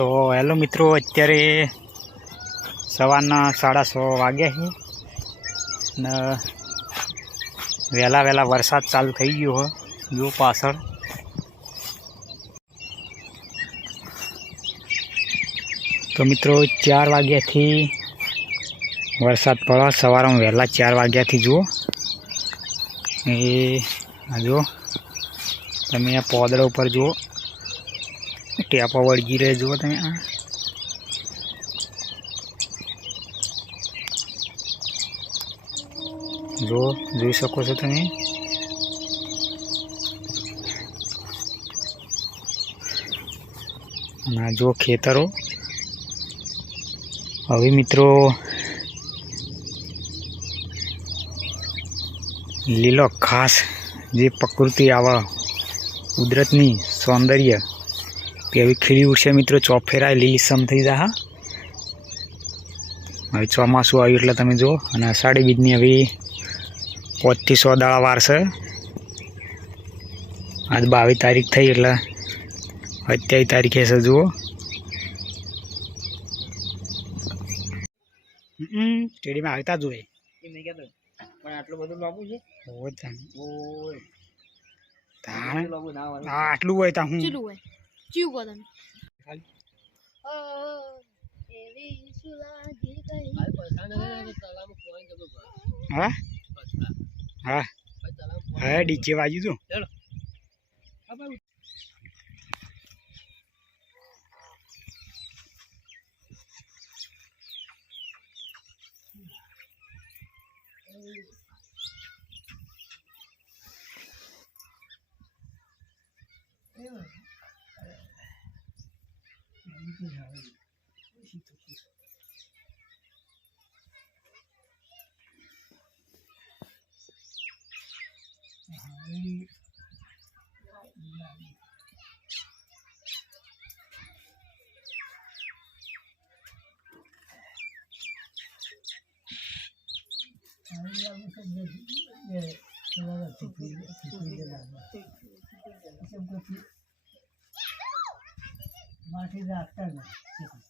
તો હેલો મિત્રો, અત્યારે સવારના સાડા છ વાગ્યા છે. ને વહેલા વહેલા વરસાદ ચાલુ થઈ ગયો હો, જો પાછળ. તો મિત્રો, ચાર વાગ્યાથી વરસાદ પડવા સવારમાં વહેલા ચાર વાગ્યાથી જુઓ. એ જુઓ. તમે આ પોદળા ઉપર જુઓ. ટેપા વળગી રહે જુઓ તમે આ. જો, જોઈ શકો છો તમે. ના જો ખેતરો. હવે મિત્રો, લીલો ખાસ જે પ્રકૃતિ આવા કુદરતની સૌંદર્ય એવી ખીલી ઉઠશે મિત્રો ચોફેરાય લીલીસમ થઈ જા હા હવે ચોમાસું આવ્યું એટલે તમે જુઓ અને અષાઢી બીજની હવે પોચથી સો દાળા વાર છે. આજ બાવીસ તારીખ થઈ એટલે અત્યાવીસ તારીખે છે જુઓ. સ્ટેડિયમ આવતા જોઈએ પણ આટલું બધું લાગુ છે? હોય આટલું હોય. તા હું ચીલું હોય ચીવું કહો તમે ખાલી. એવી સુલાગી ગઈ હાલ પૈસા ને લઈને તલામાં ફોન કરતો ભાઈ. હા પૈસા. હા ભાઈ તલામાં ફોન હા ડીજે વાજ્યું તું ચાલો. હા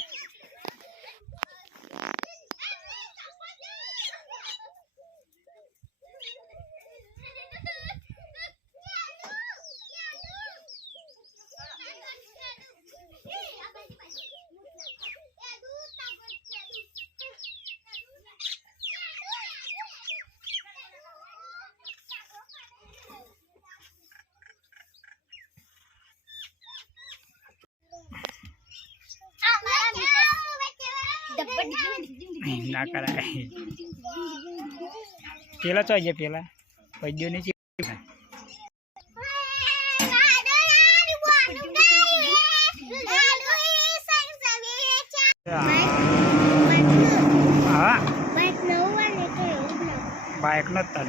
ના કરાય પેલા તો આવી પેલા. વૈદ્યો ની બાઇક નો જ તાર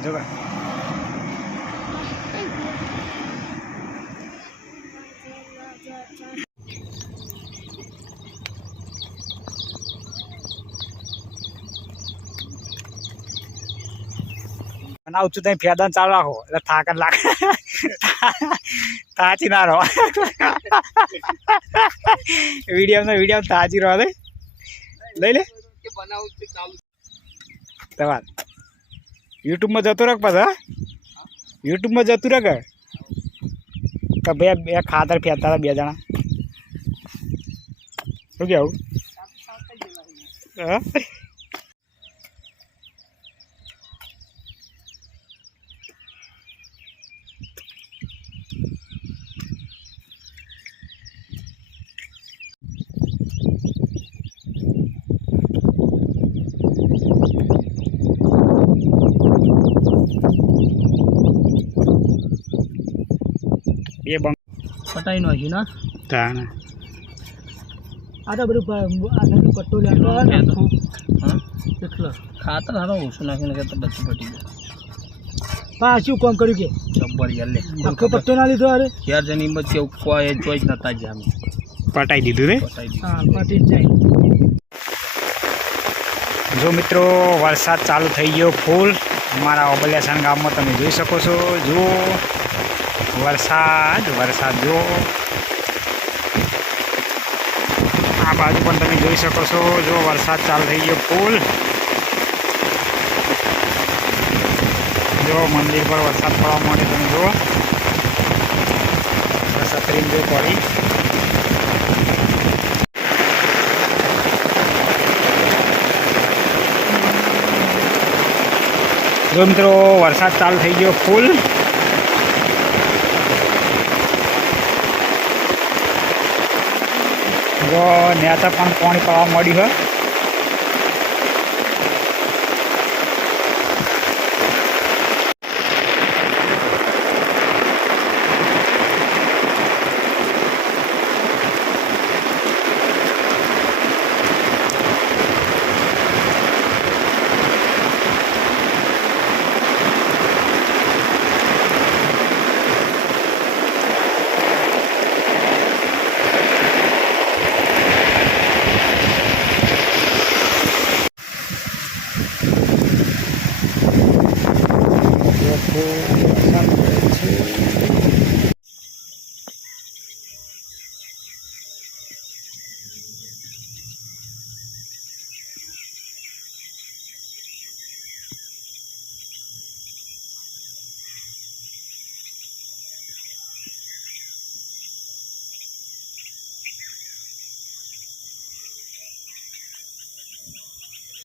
બનાવું છું તમે ફેદાન ચાલુ રાખો એટલે થાક જ લાગે તાચી ના રહો. વીડિયો વીડિયો તાજી રહો દે લઈ લે. તમાર યુટ્યુબમાં જતું રાખ પાછા. યુટ્યુબમાં જતું રાખ. કે બે બે ખાતર ફેરતા હતા બે જણા. શું કેવું? હા? બે બંક પટાઈ નાખ્યું ના? તાણ. આ તો બધું આ બધું પટ્ટો લેતો એટલે ખાતર હારો ઓછું નાખીને કે બધું પટી જાય. હા શું કામ કર્યું કે? જબ્બર યાર લે. આખો પટ્ટો ના લીધો અરે યાર જની હિંમત કેવું કોઈ ચોઈસ નતા જ અમે પટાઈ દીધું રે? પટાઈ દીધું. હા પટી જ જાય. જો મિત્રો વરસાદ ચાલુ થઈ ગયો ફૂલ. અમારા ઓબલિયાસણ ગામમાં તમે જોઈ શકો છો. જુઓ. વરસાદ વરસાદ જો આ બાજુ પણ તમે જોઈ શકો છો, જો વરસાદ ચાલુ થઈ ગયો ફૂલ. જો મંદિર પર વરસાદ પડવા માટે તમે જુઓ. સત્રીમ જો પડી. જો મિત્રો, વરસાદ ચાલુ થઈ ગયો ફૂલ. જો નેતા પણ પાણી પડવા મળ્યું હોય Thank you.